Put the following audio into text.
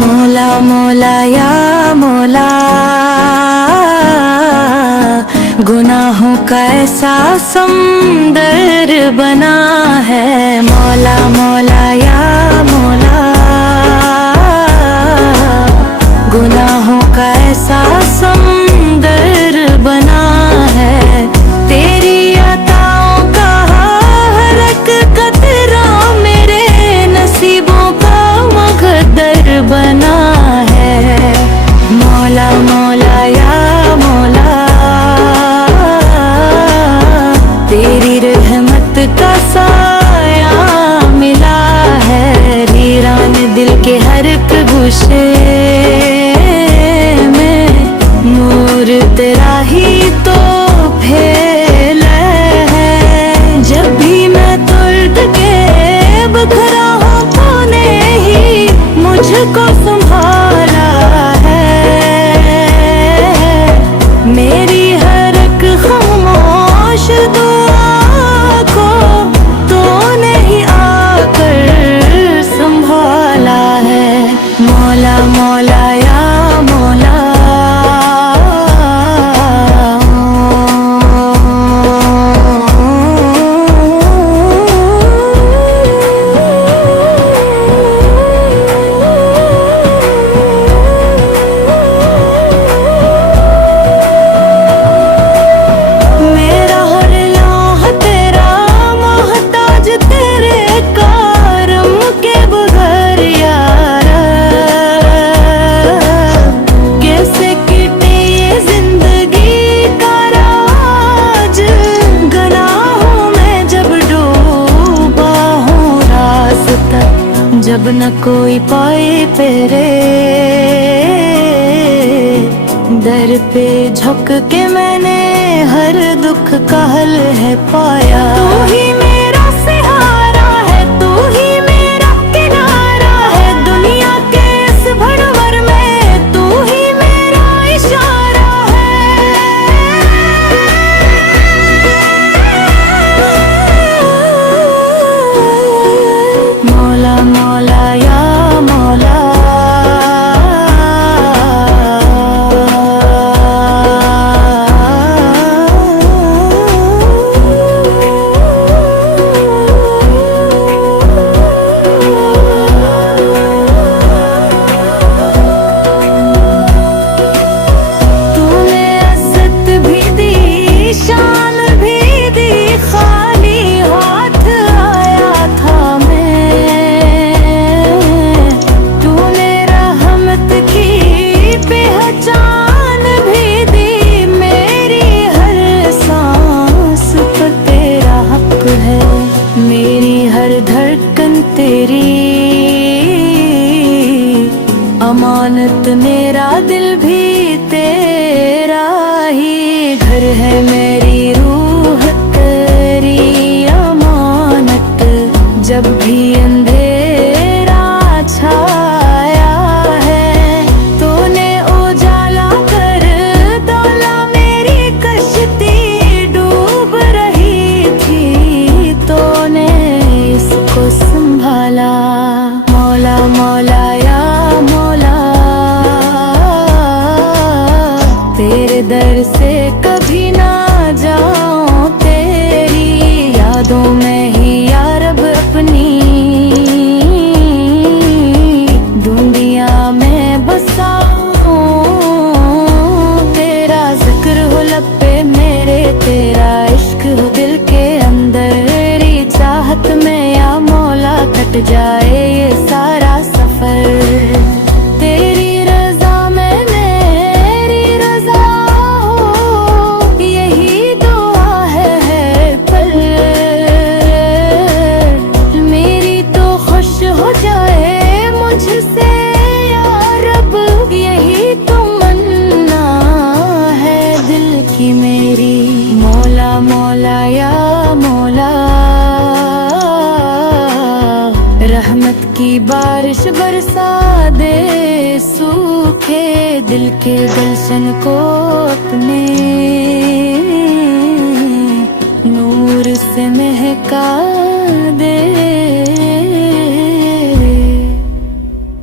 मौला मौला या मौला, गुनाहों का ऐसा समुंदर बना है। मौला मौला या मौला, गुनाहों का ऐसा समुंदर बना है। तेरी अताओं का हर एक कतरा मेरे नसीबों का मुक़द्दर बना है। मौला मौला या मौला, तेरी रहमत का साया मिला है। वीरान दिल के हर एक गुशे में नूर तेरा ही तो फैल है। जब भी मैं तुर्द के बखरा हूँ, तूने ही मुझको संभाला है। मेरी हर एक खामोश दुआ को तूने ही आकर संभाला है। मौला मौला या मौला, जब न कोई पाए तेरे दर पे झुक के मैंने हर दुख का हल है पाया। तू ही मेरा सहारा है, तू ही मेरा किनारा है। दुनिया के इस भड़वर में तू ही मेरा इशारा है। मौला मौला या मौला, तूने इज्जत भी दी, शान भी दी, खाली हाथ आया था पहचान भी दी। मेरी हर सांस पर तेरा हक है। मेरी हर धड़कन तेरी अमानत। मेरा दिल भी तेरा ही घर है। मेरी रूह तेरी अमानत। जब भी अंधेरा छाया है, तूने उजाला कर तोला। मेरी कश्ती डूब रही थी, तूने इसको संभाला। मौला मौला या मौला, तेरे दर से कभी ना जाऊं। तेरी यादों में ही या रब अपनी दुनिया में बसाऊं। तेरा जिक्र हो लब पे मेरे, तेरा इश्क हो दिल के अंदर। तेरी चाहत में या मौला कट जाए ये सारा सफर। तेरी रजा में मेरी रजा हो, यही दुआ है पल। मेरी तो खुश हो जाए मुझसे या रब, यही तमन्ना है दिल की मेरी। मौला मौला या मौला, रहमत की बारिश बरसा दे। सूखे दिल के गुलशन को अपने महका दे।